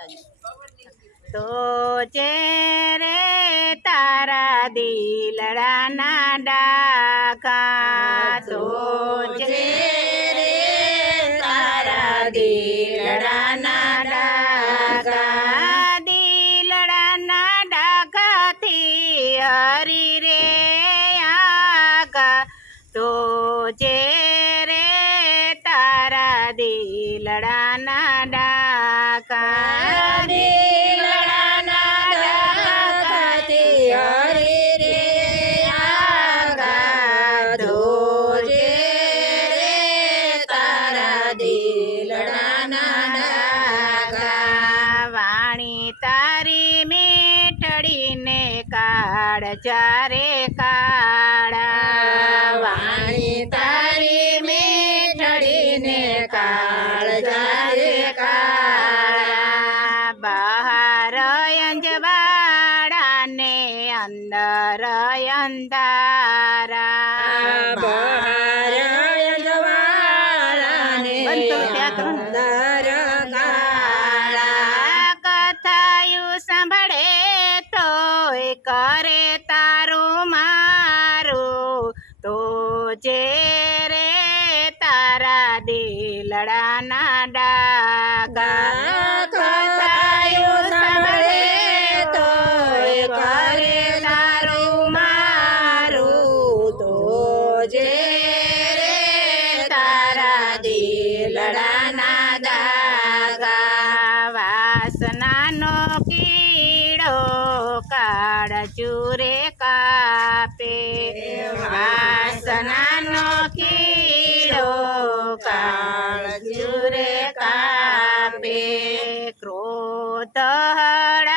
તો જે રે તારા દિલડાના ડાકા? તો જે રે તારા દિલડાના ડાકા? દિલડાના ડાકાથી હરી રે આકા? તો જે રે તારા દિલડાના ડાકા વાણી તારી મીઠડીને કાળ ચારે કાળા. વાણી તારી મીઠડીને કાળ ચારે કાળા. બહાર અંજવાડાને અંદર અંધારા. કાળ ચૂરે કાપે. વાસનાનો કીડો કાળ ચૂરે કાપે. ક્રોધ હળાહળ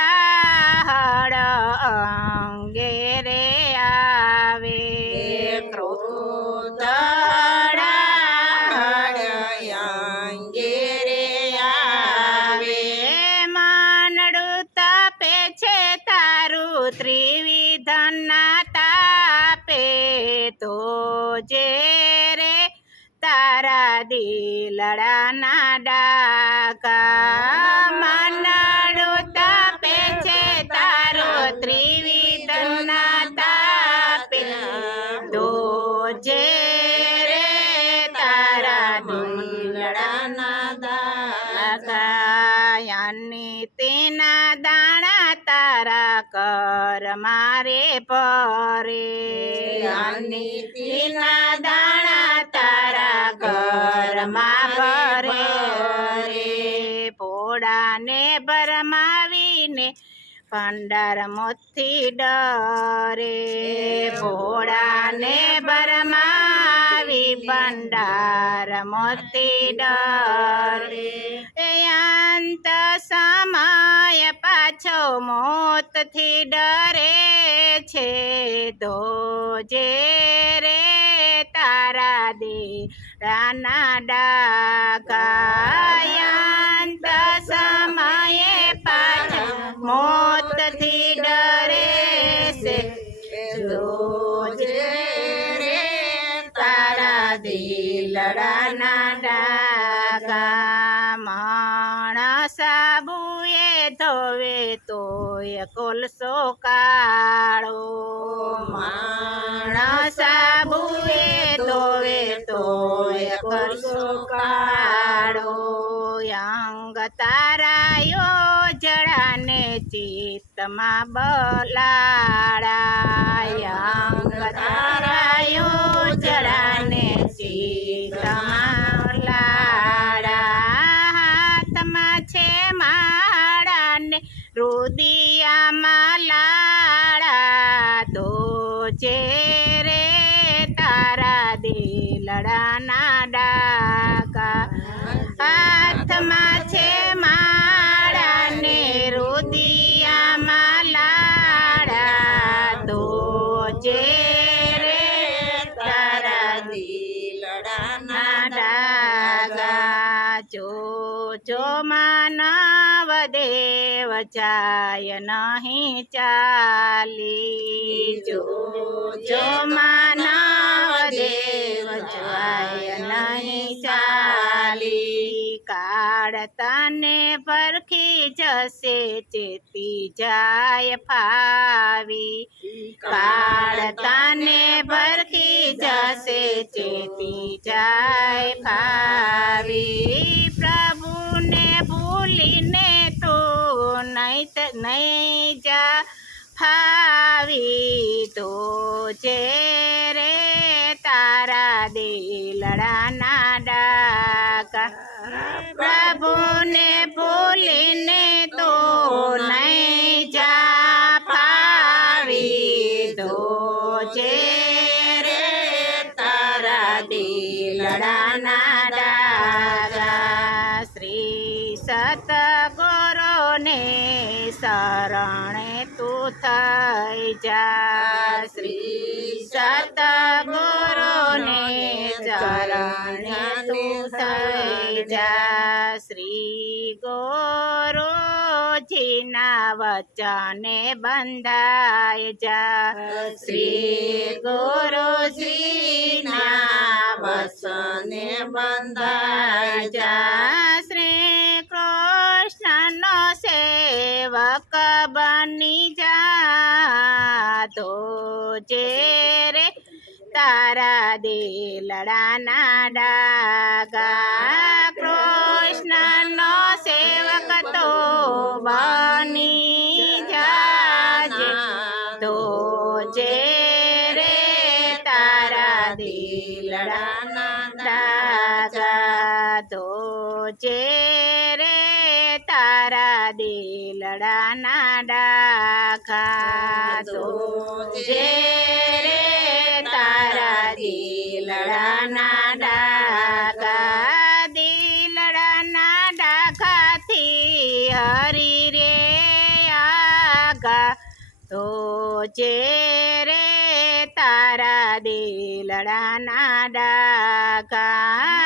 ત્રિવિધના તાપે તો જે રે તારા દિલડાના ડાકા માનડું તાપે છે તારો ત્રિવિધના તાપે તો જે રે તારા દિલડાના દાગાયાની તેના દાણા તારા કર મારે પરે. યાની દાણા તારા ઘરમાં ભરે રે પોડાને ભરમાવીને પંડર મોથી ડરે. ભોળાને બરમાવી ભંડાર મોતી ડરે. એ અંત સમય પાછો મોતથી ડરે છે. ધોજે રે તારા દે રાના ડાકાયંત સમયે પાછો મોતથી ડરે છે. તો જે રે તારા દિલડાના ડાકા માણસ સાબુએ ધોવે તોય કોલસો કાળો માણસ સાબુએ ધોવે તોય કોલસો કાળો અંગ તારાયો જડાને ચિત્તમાં બલાડા અંગ તારાયો જડાને રુદિયામાં લાડા તો જે રે તારા દિલડાના नावदेव चाय नहीं चाली। जो जो मानव देव चाय नहीं चाली। काढताने परखी जसे चेती जाय फावी। पर खींच जसे चेती जाय फावी। ફાવી તો જે રે તારા દિલડાના ડાકા પ્રભુને ભૂલીને તો નહીં જા ફાવી તો જે રે તારા દિલડાના ડાગા શ્રી સતગુરુને શરણે તું થઈ જા. શ્રી સતગુરુને ચરણ તું થઈ જા. શ્રી ગુરુજીના વચને બંધાય જા. શ્રી ગુરુજીના વચને બંધાય જા. શ્રી સેવક બની જા તો જે રે તારા દિલડાના ડાગા. કૃષ્ણનો સેવક તો બની જાજે. તો જે રે તારા દિલડાના ડાગા. તો જે તારા દિલડાના ડાખા તો જે રે તારા દિલડાના ડાગા દિલડાના ડાખાથી હરી રે આગા. તો જે રે તારા દિલડાના ડાકા